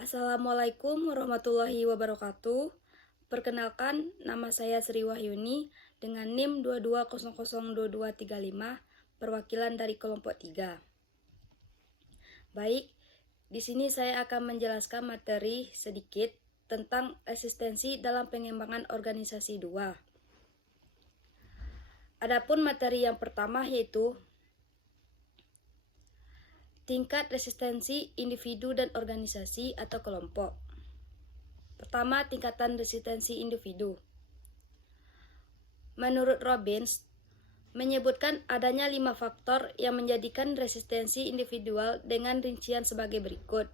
Assalamualaikum warahmatullahi wabarakatuh. Perkenalkan, nama saya Sri Wahyuni dengan NIM 22002235, perwakilan dari kelompok 3. Baik, di sini saya akan menjelaskan materi sedikit tentang eksistensi dalam pengembangan organisasi 2. Adapun materi yang pertama yaitu tingkat resistensi individu dan organisasi atau kelompok. Pertama, tingkatan resistensi individu. Menurut Robbins, menyebutkan adanya 5 faktor yang menjadikan resistensi individual dengan rincian sebagai berikut.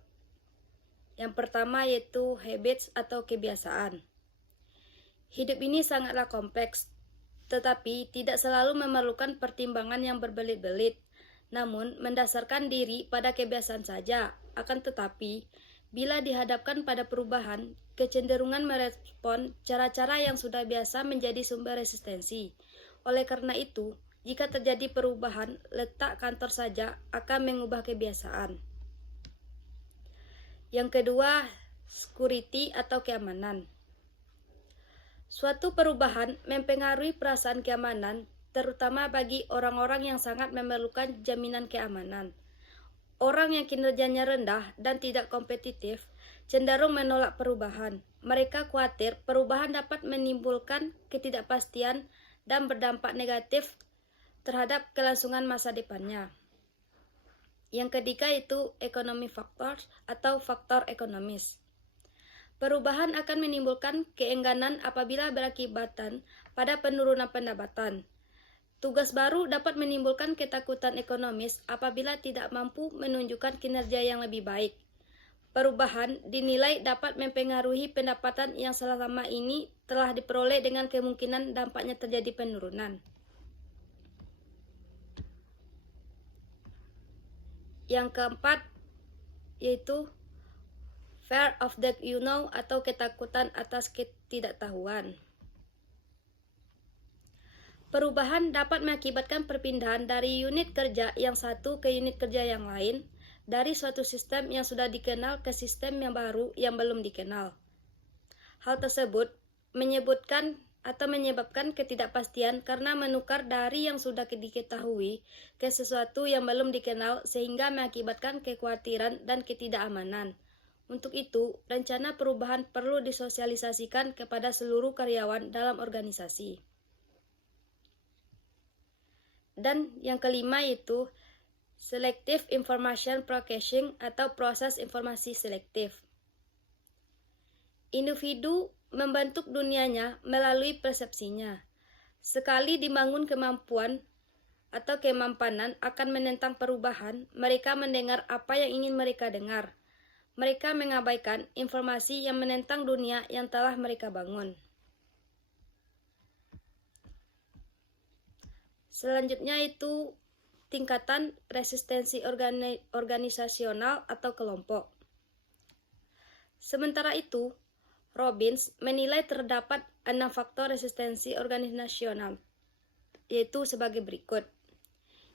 Yang pertama yaitu habits atau kebiasaan. Hidup ini sangatlah kompleks, tetapi tidak selalu memerlukan pertimbangan yang berbelit-belit, namun mendasarkan diri pada kebiasaan saja. Akan tetapi, bila dihadapkan pada perubahan, kecenderungan merespon cara-cara yang sudah biasa menjadi sumber resistensi. Oleh karena itu, jika terjadi perubahan, letak kantor saja akan mengubah kebiasaan. Yang kedua, security atau keamanan. Suatu perubahan mempengaruhi perasaan keamanan, terutama bagi orang-orang yang sangat memerlukan jaminan keamanan. Orang yang kinerjanya rendah dan tidak kompetitif cenderung menolak perubahan. Mereka khawatir perubahan dapat menimbulkan ketidakpastian dan berdampak negatif terhadap kelangsungan masa depannya. Yang ketiga itu economic factors atau faktor ekonomis. Perubahan akan menimbulkan keengganan apabila berakibatkan pada penurunan pendapatan. Tugas baru dapat menimbulkan ketakutan ekonomis apabila tidak mampu menunjukkan kinerja yang lebih baik. Perubahan dinilai dapat mempengaruhi pendapatan yang selama ini telah diperoleh dengan kemungkinan dampaknya terjadi penurunan. Yang keempat yaitu fear of the unknown atau ketakutan atas ketidaktahuan. Perubahan dapat mengakibatkan perpindahan dari unit kerja yang satu ke unit kerja yang lain, dari suatu sistem yang sudah dikenal ke sistem yang baru yang belum dikenal. Hal tersebut menyebabkan ketidakpastian karena menukar dari yang sudah diketahui ke sesuatu yang belum dikenal sehingga mengakibatkan kekhawatiran dan ketidakamanan. Untuk itu, rencana perubahan perlu disosialisasikan kepada seluruh karyawan dalam organisasi. Dan yang kelima yaitu selective information processing atau proses informasi selektif. Individu membentuk dunianya melalui persepsinya. Sekali dibangun kemampuan atau kemampanan akan menentang perubahan, mereka mendengar apa yang ingin mereka dengar. Mereka mengabaikan informasi yang menentang dunia yang telah mereka bangun. Selanjutnya itu tingkatan resistensi organisasional atau kelompok. Sementara itu, Robbins menilai terdapat 6 faktor resistensi organisasional, yaitu sebagai berikut.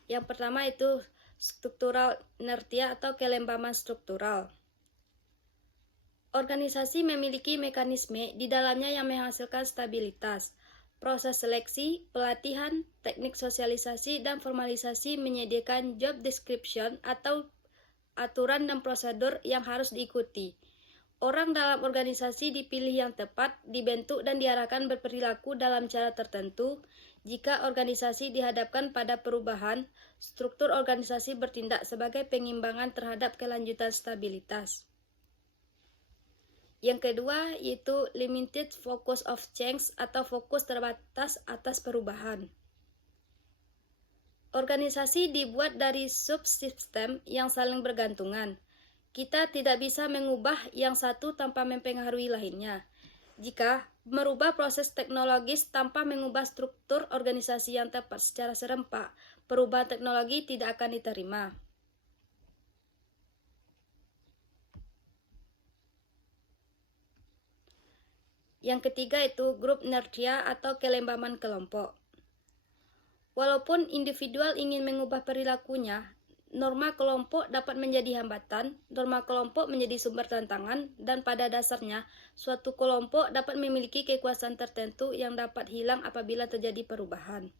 Yang pertama itu struktural inertia atau kelembaman struktural. Organisasi memiliki mekanisme di dalamnya yang menghasilkan stabilitas. Proses seleksi, pelatihan, teknik sosialisasi, dan formalisasi menyediakan job description atau aturan dan prosedur yang harus diikuti. Orang dalam organisasi dipilih yang tepat, dibentuk dan diarahkan berperilaku dalam cara tertentu. Jika organisasi dihadapkan pada perubahan, struktur organisasi bertindak sebagai pengimbangan terhadap kelanjutan stabilitas. Yang kedua yaitu limited focus of change atau fokus terbatas atas perubahan. Organisasi dibuat dari subsistem yang saling bergantungan. Kita tidak bisa mengubah yang satu tanpa mempengaruhi lainnya. Jika merubah proses teknologis tanpa mengubah struktur organisasi yang tepat secara serempak, perubahan teknologi tidak akan diterima. Yang ketiga itu grup inertia atau kelembaman kelompok. Walaupun individual ingin mengubah perilakunya, Norma kelompok dapat menjadi hambatan, norma kelompok menjadi sumber tantangan, dan pada dasarnya, suatu kelompok dapat memiliki kekuasaan tertentu yang dapat hilang apabila terjadi perubahan.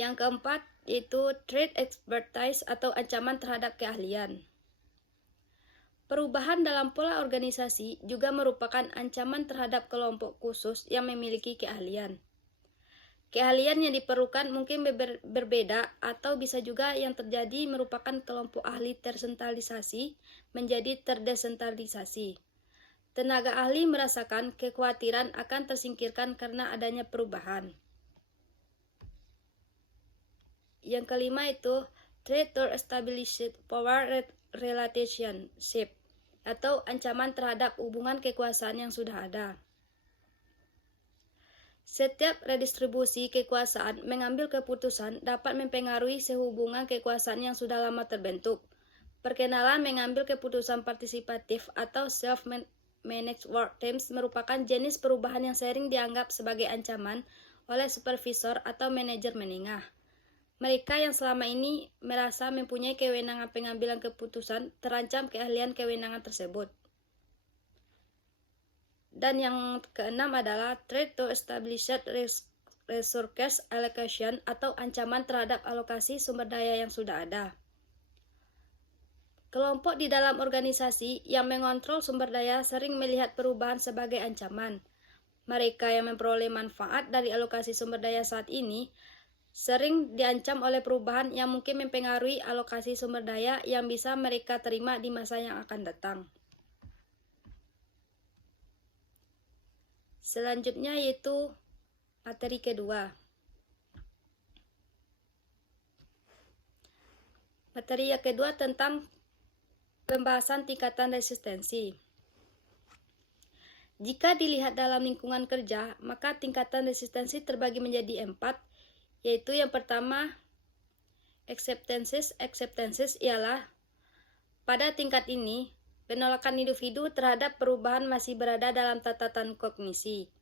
Yang keempat, yaitu threat expertise atau ancaman terhadap keahlian. Perubahan dalam pola organisasi juga merupakan ancaman terhadap kelompok khusus yang memiliki keahlian. Keahlian yang diperlukan mungkin berbeda atau bisa juga yang terjadi merupakan kelompok ahli tersentralisasi menjadi terdesentralisasi. Tenaga ahli merasakan kekhawatiran akan tersingkirkan karena adanya perubahan. Yang kelima itu threat to established power relationship atau ancaman terhadap hubungan kekuasaan yang sudah ada. Setiap redistribusi kekuasaan mengambil keputusan dapat mempengaruhi sehubungan kekuasaan yang sudah lama terbentuk. Perkenalan mengambil keputusan partisipatif atau self-managed work teams merupakan jenis perubahan yang sering dianggap sebagai ancaman oleh supervisor atau manajer menengah. Mereka yang selama ini merasa mempunyai kewenangan pengambilan keputusan terancam keahlian kewenangan tersebut. Dan yang keenam adalah threat to established resource allocation atau ancaman terhadap alokasi sumber daya yang sudah ada. Kelompok di dalam organisasi yang mengontrol sumber daya sering melihat perubahan sebagai ancaman. Mereka yang memperoleh manfaat dari alokasi sumber daya saat ini sering diancam oleh perubahan yang mungkin mempengaruhi alokasi sumber daya yang bisa mereka terima di masa yang akan datang. Selanjutnya yaitu materi kedua. Materi yang kedua tentang pembahasan tingkatan resistensi. Jika dilihat dalam lingkungan kerja, maka tingkatan resistensi terbagi menjadi 4, yaitu yang pertama, acceptances ialah pada tingkat ini, penolakan individu terhadap perubahan masih berada dalam catatan kognisi.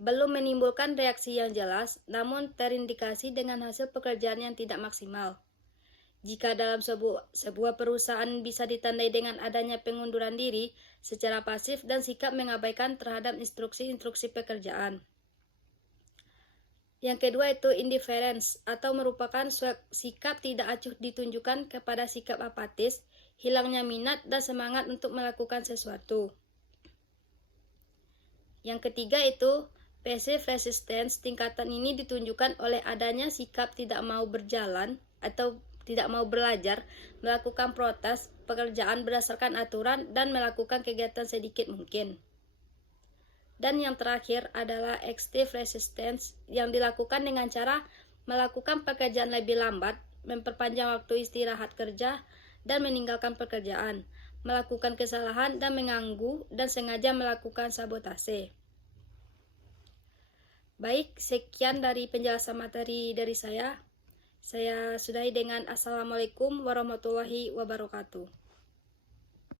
Belum menimbulkan reaksi yang jelas, namun terindikasi dengan hasil pekerjaan yang tidak maksimal. Jika dalam sebuah perusahaan bisa ditandai dengan adanya pengunduran diri secara pasif dan sikap mengabaikan terhadap instruksi-instruksi pekerjaan. Yang kedua itu indifference atau merupakan sikap tidak acuh ditunjukkan kepada sikap apatis, hilangnya minat dan semangat untuk melakukan sesuatu. Yang ketiga itu passive resistance. Tingkatan ini ditunjukkan oleh adanya sikap tidak mau berjalan atau tidak mau belajar, melakukan protes pekerjaan berdasarkan aturan dan melakukan kegiatan sedikit mungkin. Dan yang terakhir adalah active resistance yang dilakukan dengan cara melakukan pekerjaan lebih lambat, memperpanjang waktu istirahat kerja, dan meninggalkan pekerjaan, melakukan kesalahan dan mengganggu, dan sengaja melakukan sabotase. Baik, sekian dari penjelasan materi dari saya. Saya sudahi dengan Assalamualaikum warahmatullahi wabarakatuh.